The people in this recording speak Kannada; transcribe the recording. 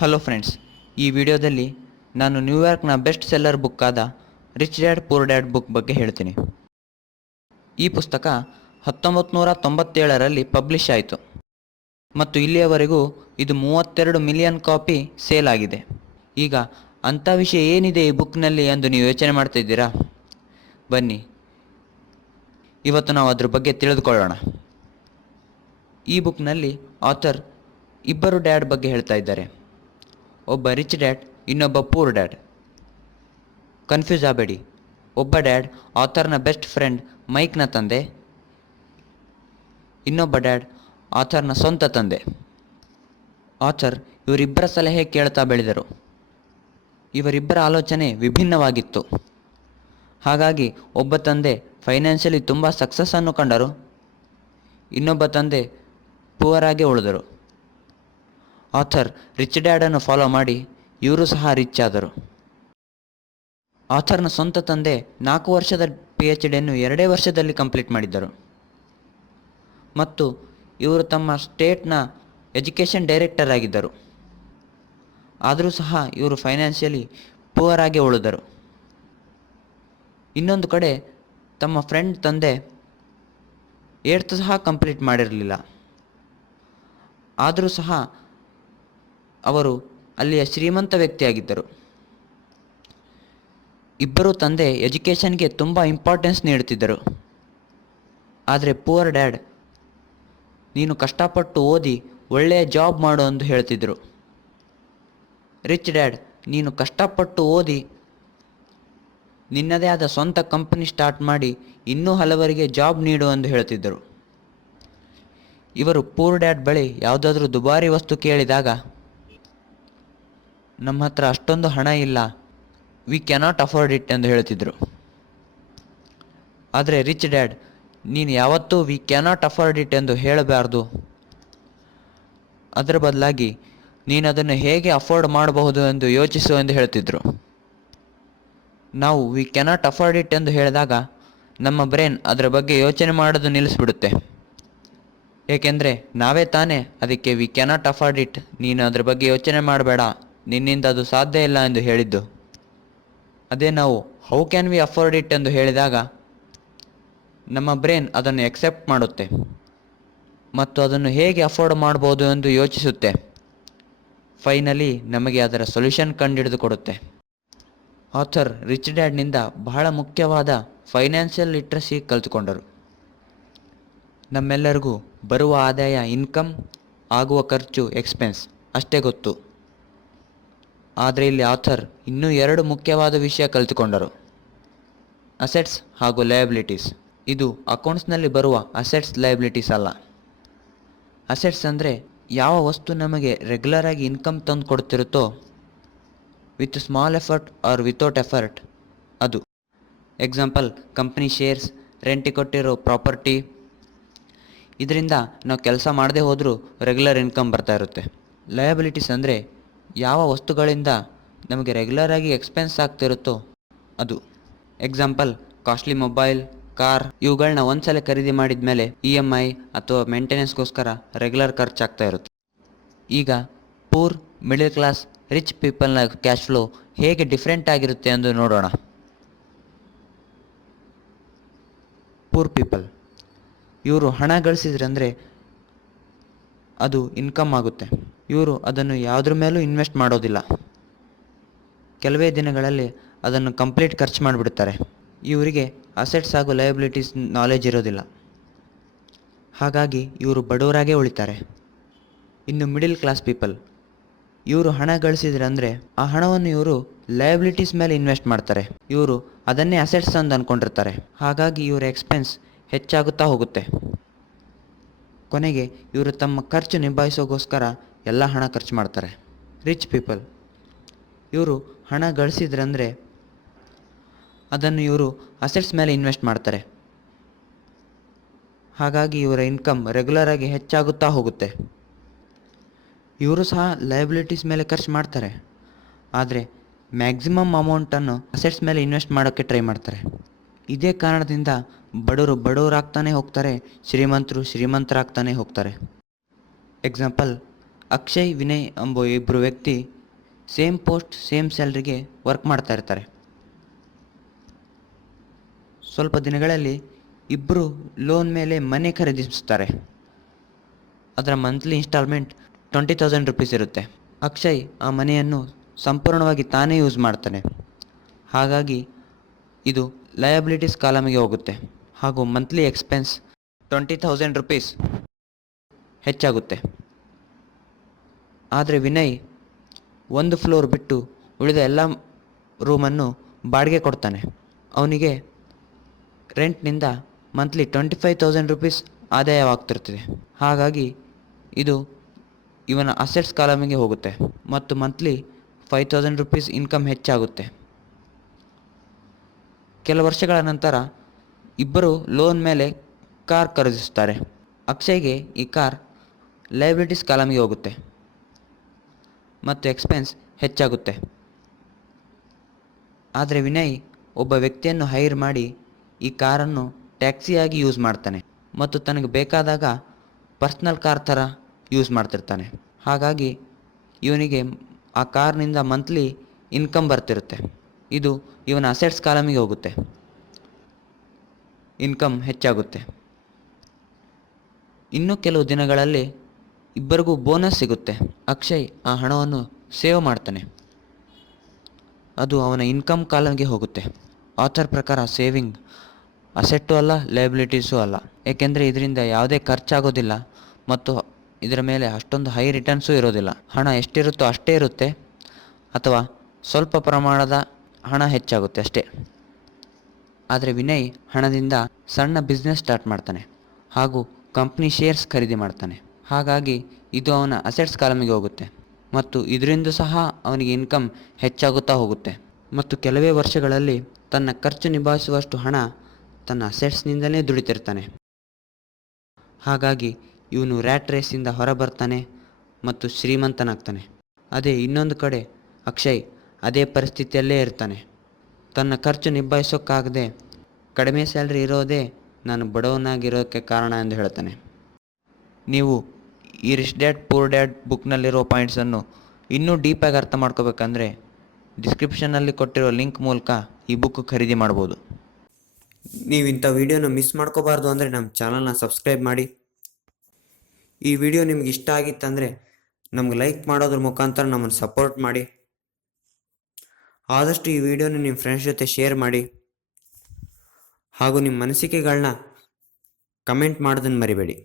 ಹಲೋ ಫ್ರೆಂಡ್ಸ್, ಈ ವಿಡಿಯೋದಲ್ಲಿ ನಾನು ನ್ಯೂಯಾರ್ಕ್ನ ಬೆಸ್ಟ್ ಸೆಲ್ಲರ್ ಬುಕ್ ಆದ rich dad poor dad book ಬಗ್ಗೆ ಹೇಳ್ತೀನಿ. ಈ ಪುಸ್ತಕ 1997ರಲ್ಲಿ ಪಬ್ಲಿಷ್ ಆಯಿತು ಮತ್ತು ಇಲ್ಲಿಯವರೆಗೂ ಇದು 32 ಮಿಲಿಯನ್ ಕಾಪಿ ಸೇಲ್ ಆಗಿದೆ. ಈಗ ಅಂಥ ವಿಷಯ ಏನಿದೆ ಈ ಬುಕ್ನಲ್ಲಿ ಎಂದು ನೀವು ಯೋಚನೆ ಮಾಡ್ತಾ ಇದ್ದೀರಾ? ಬನ್ನಿ, ಇವತ್ತು ನಾವು ಅದ್ರ ಬಗ್ಗೆ ತಿಳಿದುಕೊಳ್ಳೋಣ. ಈ ಬುಕ್ನಲ್ಲಿ ಆಥರ್ ಇಬ್ಬರು ಡ್ಯಾಡ್ ಬಗ್ಗೆ ಹೇಳ್ತಾ ಇದ್ದಾರೆ. ಒಬ್ಬ ರಿಚ್ ಡ್ಯಾಡ್, ಇನ್ನೊಬ್ಬ ಪೂರ್ ಡ್ಯಾಡ್. ಕನ್ಫ್ಯೂಸ್ ಆಗಬೇಡಿ. ಒಬ್ಬ ಡ್ಯಾಡ್ ಆಥರ್ನ ಬೆಸ್ಟ್ ಫ್ರೆಂಡ್ ಮೈಕ್ನ ತಂದೆ, ಇನ್ನೊಬ್ಬ ಡ್ಯಾಡ್ ಆಥರ್ನ ಸ್ವಂತ ತಂದೆ. ಆಥರ್ ಇವರಿಬ್ಬರ ಸಲಹೆ ಕೇಳ್ತಾ ಬೆಳೆದರು. ಇವರಿಬ್ಬರ ಆಲೋಚನೆ ವಿಭಿನ್ನವಾಗಿತ್ತು. ಹಾಗಾಗಿ ಒಬ್ಬ ತಂದೆ ಫೈನಾನ್ಷಿಯಲಿ ತುಂಬ ಸಕ್ಸಸ್ಸನ್ನು ಕಂಡರು, ಇನ್ನೊಬ್ಬ ತಂದೆ ಪುವರ್ ಆಗಿ ಉಳಿದರು. ಆಥರ್ ರಿಚ್ ಡ್ಯಾಡನ್ನು ಫಾಲೋ ಮಾಡಿ ಇವರು ಸಹ ರಿಚ್ ಆದರು. ಆಥರ್ನ ಸ್ವಂತ ತಂದೆ 4 ವರ್ಷದ PhDಯನ್ನು 2 ವರ್ಷದಲ್ಲಿ ಕಂಪ್ಲೀಟ್ ಮಾಡಿದ್ದರು ಮತ್ತು ಇವರು ತಮ್ಮ ಸ್ಟೇಟ್ನ ಎಜುಕೇಷನ್ ಡೈರೆಕ್ಟರ್ ಆಗಿದ್ದರು. ಆದರೂ ಸಹ ಇವರು ಫೈನಾನ್ಷಿಯಲಿ ಪುವರ್ ಆಗಿ ಉಳಿದರು. ಇನ್ನೊಂದು ಕಡೆ ತಮ್ಮ ಫ್ರೆಂಡ್ ತಂದೆ 8th ಸಹ ಕಂಪ್ಲೀಟ್ ಮಾಡಿರಲಿಲ್ಲ. ಆದರೂ ಸಹ ಅವರು ಅಲ್ಲಿಯ ಶ್ರೀಮಂತ ವ್ಯಕ್ತಿಯಾಗಿದ್ದರು. ಇಬ್ಬರು ತಂದೆ ಎಜುಕೇಷನ್ಗೆ ತುಂಬ ಇಂಪಾರ್ಟೆನ್ಸ್ ನೀಡುತ್ತಿದ್ದರು. ಆದರೆ ಪುವರ್ ಡ್ಯಾಡ್ ನೀನು ಕಷ್ಟಪಟ್ಟು ಓದಿ ಒಳ್ಳೆಯ ಜಾಬ್ ಮಾಡು ಎಂದು ಹೇಳ್ತಿದ್ದರು. ರಿಚ್ ಡ್ಯಾಡ್ ನೀನು ಕಷ್ಟಪಟ್ಟು ಓದಿ ನಿನ್ನದೇ ಆದ ಸ್ವಂತ ಕಂಪನಿ ಸ್ಟಾರ್ಟ್ ಮಾಡಿ ಇನ್ನೂ ಹಲವರಿಗೆ ಜಾಬ್ ನೀಡು ಎಂದು ಹೇಳ್ತಿದ್ದರು. ಇವರು ಪೂರ್ ಡ್ಯಾಡ್ ಬಳಿ ಯಾವುದಾದ್ರೂ ದುಬಾರಿ ವಸ್ತು ಕೇಳಿದಾಗ, ನಮ್ಮ ಹತ್ರ ಅಷ್ಟೊಂದು ಹಣ ಇಲ್ಲ, ವಿ ಕ್ಯಾನಾಟ್ ಅಫೋರ್ಡ್ ಇಟ್ ಎಂದು ಹೇಳ್ತಿದ್ರು. ಆದರೆ ರಿಚ್ ಡ್ಯಾಡ್ ನೀನು ಯಾವತ್ತೂ ವಿ ಕ್ಯಾನಾಟ್ ಅಫೋರ್ಡ್ ಇಟ್ ಎಂದು ಹೇಳಬಾರ್ದು. ಅದರ ಬದಲಾಗಿ ನೀನು ಅದನ್ನು ಹೇಗೆ ಅಫೋರ್ಡ್ ಮಾಡಬಹುದು ಎಂದು ಯೋಚಿಸು ಎಂದು ಹೇಳ್ತಿದ್ರು. ನಾವು ವಿ ಕ್ಯಾನಾಟ್ ಅಫೋರ್ಡ್ ಇಟ್ ಎಂದು ಹೇಳಿದಾಗ ನಮ್ಮ ಬ್ರೈನ್ ಅದರ ಬಗ್ಗೆ ಯೋಚನೆ ಮಾಡೋದು ನಿಲ್ಲಿಸ್ಬಿಡುತ್ತೆ. ಏಕೆಂದರೆ ನಾವೇ ತಾನೇ ಅದಕ್ಕೆ ವಿ ಕ್ಯಾನಾಟ್ ಅಫೋರ್ಡ್ ಇಟ್, ನೀನು ಅದರ ಬಗ್ಗೆ ಯೋಚನೆ ಮಾಡಬೇಡ, ನಿನ್ನಿಂದ ಅದು ಸಾಧ್ಯ ಇಲ್ಲ ಎಂದು ಹೇಳಿದ್ದು. ಅದೇ ನಾವು how can we afford it ಎಂದು ಹೇಳಿದಾಗ ನಮ್ಮ ಬ್ರೈನ್ ಅದನ್ನು ಎಕ್ಸೆಪ್ಟ್ ಮಾಡುತ್ತೆ ಮತ್ತು ಅದನ್ನು ಹೇಗೆ ಅಫೋರ್ಡ್ ಮಾಡ್ಬೋದು ಎಂದು ಯೋಚಿಸುತ್ತೆ. ಫೈನಲಿ ನಮಗೆ ಅದರ ಸೊಲ್ಯೂಷನ್ ಕಂಡುಹಿಡಿದು ಕೊಡುತ್ತೆ. ಆಥರ್ ರಿಚ್ ಡ್ಯಾಡ್ನಿಂದ ಬಹಳ ಮುಖ್ಯವಾದ ಫೈನಾನ್ಷಿಯಲ್ ಲಿಟ್ರಸಿ ಕಲಿತುಕೊಂಡರು. ನಮ್ಮೆಲ್ಲರಿಗೂ ಬರುವ ಆದಾಯ ಇನ್ಕಮ್, ಆಗುವ ಖರ್ಚು ಎಕ್ಸ್ಪೆನ್ಸ್ ಅಷ್ಟೇ ಗೊತ್ತು. ಆದರೆ ಇಲ್ಲಿ ಆಥರ್ ಇನ್ನೂ 2 ಮುಖ್ಯವಾದ ವಿಷಯ ಕಲಿತುಕೊಂಡರು: ಅಸೆಟ್ಸ್ ಹಾಗೂ ಲಯಬಿಲಿಟೀಸ್. ಇದು ಅಕೌಂಟ್ಸ್ನಲ್ಲಿ ಬರುವ ಅಸೆಟ್ಸ್ ಲಯಬಿಲಿಟೀಸ್ ಅಲ್ಲ. ಅಸೆಟ್ಸ್ ಅಂದರೆ ಯಾವ ವಸ್ತು ನಮಗೆ ರೆಗ್ಯುಲರ್ ಆಗಿ ಇನ್ಕಮ್ ತಂದು ಕೊಡ್ತಿರುತ್ತೋ, with small effort or without effort, ಅದು. ಎಕ್ಸಾಂಪಲ್ ಕಂಪ್ನಿ ಶೇರ್ಸ್, ರೆಂಟಿಗೆ ಕೊಟ್ಟಿರೋ ಪ್ರಾಪರ್ಟಿ. ಇದರಿಂದ ನಾವು ಕೆಲಸ ಮಾಡದೇ ಹೋದರೂ ರೆಗ್ಯುಲರ್ ಇನ್ಕಮ್ ಬರ್ತಾ ಇರುತ್ತೆ. ಲಯಬಿಲಿಟೀಸ್ ಅಂದರೆ ಯಾವ ವಸ್ತುಗಳಿಂದ ನಮಗೆ ರೆಗ್ಯುಲರ್ ಆಗಿ ಎಕ್ಸ್ಪೆನ್ಸ್ ಆಗ್ತಿರುತ್ತೋ ಅದು. Example costly mobile, car. ಇವುಗಳನ್ನ ಒಂದ್ಸಲ ಖರೀದಿ ಮಾಡಿದ ಮೇಲೆ EMI ಅಥವಾ ಮೇಂಟೆನೆನ್ಸ್ಗೋಸ್ಕರ ರೆಗ್ಯುಲರ್ ಖರ್ಚಾಗ್ತಾ ಇರುತ್ತೆ. ಈಗ ಪೂರ್, ಮಿಡಲ್ ಕ್ಲಾಸ್, ರಿಚ್ ಪೀಪಲ್ನ ಕ್ಯಾಶ್ ಫ್ಲೋ ಹೇಗೆ ಡಿಫ್ರೆಂಟ್ ಆಗಿರುತ್ತೆ ಎಂದು ನೋಡೋಣ. ಪೂರ್ ಪೀಪಲ್ ಇವರು ಹಣ ಗಳಿಸಿದ್ರಂದರೆ ಅದು ಇನ್ಕಮ್ ಆಗುತ್ತೆ. ಇವರು ಅದನ್ನು ಯಾವುದ್ರ ಮೇಲೂ ಇನ್ವೆಸ್ಟ್ ಮಾಡೋದಿಲ್ಲ. ಕೆಲವೇ ದಿನಗಳಲ್ಲಿ ಅದನ್ನು ಕಂಪ್ಲೀಟ್ ಖರ್ಚು ಮಾಡಿಬಿಡ್ತಾರೆ. ಇವರಿಗೆ ಅಸೆಟ್ಸ್ ಹಾಗೂ ಲಯಬಿಲಿಟೀಸ್ ನಾಲೆಜ್ ಇರೋದಿಲ್ಲ. ಹಾಗಾಗಿ ಇವರು ಬಡವರಾಗೇ ಉಳಿತಾರೆ. ಇನ್ನು ಮಿಡಿಲ್ ಕ್ಲಾಸ್ ಪೀಪಲ್, ಇವರು ಹಣ ಗಳಿಸಿದ್ರಂದರೆ ಆ ಹಣವನ್ನು ಇವರು ಲಯಬಿಲಿಟೀಸ್ ಮೇಲೆ ಇನ್ವೆಸ್ಟ್ ಮಾಡ್ತಾರೆ. ಇವರು ಅದನ್ನೇ ಅಸೆಟ್ಸ್ ಅಂತ ಅಂದ್ಕೊಂಡಿರ್ತಾರೆ. ಹಾಗಾಗಿ ಇವರ ಎಕ್ಸ್ಪೆನ್ಸ್ ಹೆಚ್ಚಾಗುತ್ತಾ ಹೋಗುತ್ತೆ. ಕೊನೆಗೆ ಇವರು ತಮ್ಮ ಖರ್ಚು ನಿಭಾಯಿಸೋಗೋಸ್ಕರ ಎಲ್ಲ ಹಣ ಖರ್ಚು ಮಾಡ್ತಾರೆ. ರಿಚ್ ಪೀಪಲ್, ಇವರು ಹಣ ಗಳಿಸಿದ್ರಂದರೆ ಅದನ್ನು ಇವರು ಅಸೆಟ್ಸ್ ಮೇಲೆ ಇನ್ವೆಸ್ಟ್ ಮಾಡ್ತಾರೆ. ಹಾಗಾಗಿ ಇವರ ಇನ್ಕಮ್ ರೆಗ್ಯುಲರ್ ಆಗಿ ಹೆಚ್ಚಾಗುತ್ತಾ ಹೋಗುತ್ತೆ. ಇವರು ಸಹ ಲಯಬಿಲಿಟೀಸ್ ಮೇಲೆ ಖರ್ಚು ಮಾಡ್ತಾರೆ, ಆದರೆ ಮ್ಯಾಕ್ಸಿಮಮ್ ಅಮೌಂಟನ್ನು ಅಸೆಟ್ಸ್ ಮೇಲೆ ಇನ್ವೆಸ್ಟ್ ಮಾಡೋಕ್ಕೆ ಟ್ರೈ ಮಾಡ್ತಾರೆ. ಇದೇ ಕಾರಣದಿಂದ ಬಡವರಾಗ್ತಾನೆ ಹೋಗ್ತಾರೆ, ಶ್ರೀಮಂತರಾಗ್ತಾನೆ ಹೋಗ್ತಾರೆ. ಎಕ್ಸಾಂಪಲ್ ಅಕ್ಷಯ್, ವಿನಯ್ ಎಂಬ ಇಬ್ಬರು ವ್ಯಕ್ತಿ ಸೇಮ್ ಪೋಸ್ಟ್ ಸೇಮ್ ಸ್ಯಾಲ್ರಿಗೆ ವರ್ಕ್ ಮಾಡ್ತಾ ಇರ್ತಾರೆ. ಸ್ವಲ್ಪ ದಿನಗಳಲ್ಲಿ ಇಬ್ಬರು ಲೋನ್ ಮೇಲೆ ಮನೆ ಖರೀದಿಸ್ತಾರೆ. ಅದರ ಮಂತ್ಲಿ ಇನ್ಸ್ಟಾಲ್ಮೆಂಟ್ ₹20,000 ಇರುತ್ತೆ. ಅಕ್ಷಯ್ ಆ ಮನೆಯನ್ನು ಸಂಪೂರ್ಣವಾಗಿ ತಾನೇ ಯೂಸ್ ಮಾಡ್ತಾನೆ. ಹಾಗಾಗಿ ಇದು ಲಯಬಿಲಿಟೀಸ್ ಕಾಲಮಿಗೆ ಹೋಗುತ್ತೆ ಹಾಗೂ ಮಂತ್ಲಿ ಎಕ್ಸ್ಪೆನ್ಸ್ ₹20,000 ಹೆಚ್ಚಾಗುತ್ತೆ. ಆದರೆ ವಿನಯ್ ಒಂದು ಫ್ಲೋರ್ ಬಿಟ್ಟು ಉಳಿದ ಎಲ್ಲ ರೂಮನ್ನು ಬಾಡಿಗೆ ಕೊಡ್ತಾನೆ. ಅವನಿಗೆ ರೆಂಟ್ನಿಂದ ಮಂತ್ಲಿ ₹25,000 ಆದಾಯವಾಗ್ತಿರ್ತದೆ. ಹಾಗಾಗಿ ಇದು ಇವನ ಅಸೆಟ್ಸ್ ಕಾಲಮಿಗೆ ಹೋಗುತ್ತೆ ಮತ್ತು ಮಂತ್ಲಿ ₹5,000 ಇನ್ಕಮ್ ಹೆಚ್ಚಾಗುತ್ತೆ. ಕೆಲ ವರ್ಷಗಳ ನಂತರ ಇಬ್ಬರು ಲೋನ್ ಮೇಲೆ ಕಾರ್ ಖರೀದಿಸುತ್ತಾರೆ. ಅಕ್ಷಯ್ಗೆ ಈ ಕಾರ್ ಲಯಬಿಲಿಟೀಸ್ ಕಾಲಮಿಗೆ ಹೋಗುತ್ತೆ ಮತ್ತು ಎಕ್ಸ್ಪೆನ್ಸ್ ಹೆಚ್ಚಾಗುತ್ತೆ. ಆದರೆ ವಿನಯ್ ಒಬ್ಬ ವ್ಯಕ್ತಿಯನ್ನು ಹೈರ್ ಮಾಡಿ ಈ ಕಾರನ್ನು ಟ್ಯಾಕ್ಸಿಯಾಗಿ ಯೂಸ್ ಮಾಡ್ತಾನೆ ಮತ್ತು ತನಗೆ ಬೇಕಾದಾಗ ಪರ್ಸ್ನಲ್ ಕಾರ್ ಥರ ಯೂಸ್ ಮಾಡ್ತಿರ್ತಾನೆ. ಹಾಗಾಗಿ ಇವನಿಗೆ ಆ ಕಾರ್ನಿಂದ ಮಂತ್ಲಿ ಇನ್ಕಮ್ ಬರ್ತಿರುತ್ತೆ. ಇದು ಇವನ ಅಸೆಟ್ಸ್ ಕಾಲಮಿಗೆ ಹೋಗುತ್ತೆ, ಇನ್ಕಮ್ ಹೆಚ್ಚಾಗುತ್ತೆ. ಇನ್ನು ಕೆಲವು ದಿನಗಳಲ್ಲಿ ಇಬ್ಬರಿಗೂ ಬೋನಸ್ ಸಿಗುತ್ತೆ. ಅಕ್ಷಯ್ ಆ ಹಣವನ್ನು ಸೇವ್ ಮಾಡ್ತಾನೆ. ಅದು ಅವನ ಇನ್ಕಮ್ ಕಾಲಮ್ಗೆ ಹೋಗುತ್ತೆ. ಆಥರ್ ಪ್ರಕಾರ ಸೇವಿಂಗ್ ಅಸೆಟ್ಟು ಅಲ್ಲ, ಲಯಬಿಲಿಟೀಸು ಅಲ್ಲ. ಏಕೆಂದರೆ ಇದರಿಂದ ಯಾವುದೇ ಖರ್ಚಾಗೋದಿಲ್ಲ ಮತ್ತು ಇದರ ಮೇಲೆ ಅಷ್ಟೊಂದು ಹೈ ರಿಟರ್ನ್ಸು ಇರೋದಿಲ್ಲ. ಹಣ ಎಷ್ಟಿರುತ್ತೋ ಅಷ್ಟೇ ಇರುತ್ತೆ ಅಥವಾ ಸ್ವಲ್ಪ ಪ್ರಮಾಣದ ಹಣ ಹೆಚ್ಚಾಗುತ್ತೆ ಅಷ್ಟೇ. ಆದರೆ ವಿನಯ್ ಹಣದಿಂದ ಸಣ್ಣ ಬಿಸ್ನೆಸ್ ಸ್ಟಾರ್ಟ್ ಮಾಡ್ತಾನೆ ಹಾಗೂ ಕಂಪ್ನಿ ಶೇರ್ಸ್ ಖರೀದಿ ಮಾಡ್ತಾನೆ. ಹಾಗಾಗಿ ಇದು ಅವನ ಅಸೆಟ್ಸ್ ಕಾಲಮಿಗೆ ಹೋಗುತ್ತೆ ಮತ್ತು ಇದರಿಂದ ಸಹ ಅವನಿಗೆ ಇನ್ಕಮ್ ಹೆಚ್ಚಾಗುತ್ತಾ ಹೋಗುತ್ತೆ ಮತ್ತು ಕೆಲವೇ ವರ್ಷಗಳಲ್ಲಿ ತನ್ನ ಖರ್ಚು ನಿಭಾಯಿಸುವಷ್ಟು ಹಣ ತನ್ನ ಅಸೆಟ್ಸ್ನಿಂದಲೇ ದುಡಿತಿರ್ತಾನೆ. ಹಾಗಾಗಿ ಇವನು ರ್ಯಾಟ್ ರೇಸಿಂದ ಹೊರಬರ್ತಾನೆ ಮತ್ತು ಶ್ರೀಮಂತನಾಗ್ತಾನೆ. ಅದೇ ಇನ್ನೊಂದು ಕಡೆ ಅಕ್ಷಯ್ ಅದೇ ಪರಿಸ್ಥಿತಿಯಲ್ಲೇ ಇರ್ತಾನೆ. ತನ್ನ ಖರ್ಚು ನಿಭಾಯಿಸೋಕ್ಕಾಗದೆ ಕಡಿಮೆ ಸ್ಯಾಲ್ರಿ ಇರೋದೇ ನಾನು ಬಡವನಾಗಿರೋಕ್ಕೆ ಕಾರಣ ಎಂದು ಹೇಳ್ತಾನೆ. ನೀವು ಈ ರಿಚ್ ಡ್ಯಾಡ್ ಪೂರ್ ಡ್ಯಾಡ್ ಬುಕ್ನಲ್ಲಿರೋ ಪಾಯಿಂಟ್ಸನ್ನು ಇನ್ನೂ ಡೀಪಾಗಿ ಅರ್ಥ ಮಾಡ್ಕೋಬೇಕಂದ್ರೆ ಡಿಸ್ಕ್ರಿಪ್ಷನ್ನಲ್ಲಿ ಕೊಟ್ಟಿರೋ ಲಿಂಕ್ ಮೂಲಕ ಈ ಬುಕ್ ಖರೀದಿ ಮಾಡ್ಬೋದು. ನೀವು ಇಂಥ ವಿಡಿಯೋನ ಮಿಸ್ ಮಾಡ್ಕೋಬಾರ್ದು ಅಂದರೆ ನಮ್ಮ ಚಾನಲ್ನ ಸಬ್ಸ್ಕ್ರೈಬ್ ಮಾಡಿ. ಈ ವಿಡಿಯೋ ನಿಮ್ಗೆ ಇಷ್ಟ ಆಗಿತ್ತಂದರೆ ನಮ್ಗೆ ಲೈಕ್ ಮಾಡೋದ್ರ ಮುಖಾಂತರ ನಮ್ಮನ್ನು ಸಪೋರ್ಟ್ ಮಾಡಿ. ಆದಷ್ಟು ಈ ವಿಡಿಯೋನ ನಿಮ್ಮ ಫ್ರೆಂಡ್ಸ್ ಜೊತೆ ಶೇರ್ ಮಾಡಿ ಹಾಗೂ ನಿಮ್ಮ ಅನಿಸಿಕೆಗಳನ್ನ ಕಮೆಂಟ್ ಮಾಡೋದನ್ನು ಮರಿಬೇಡಿ.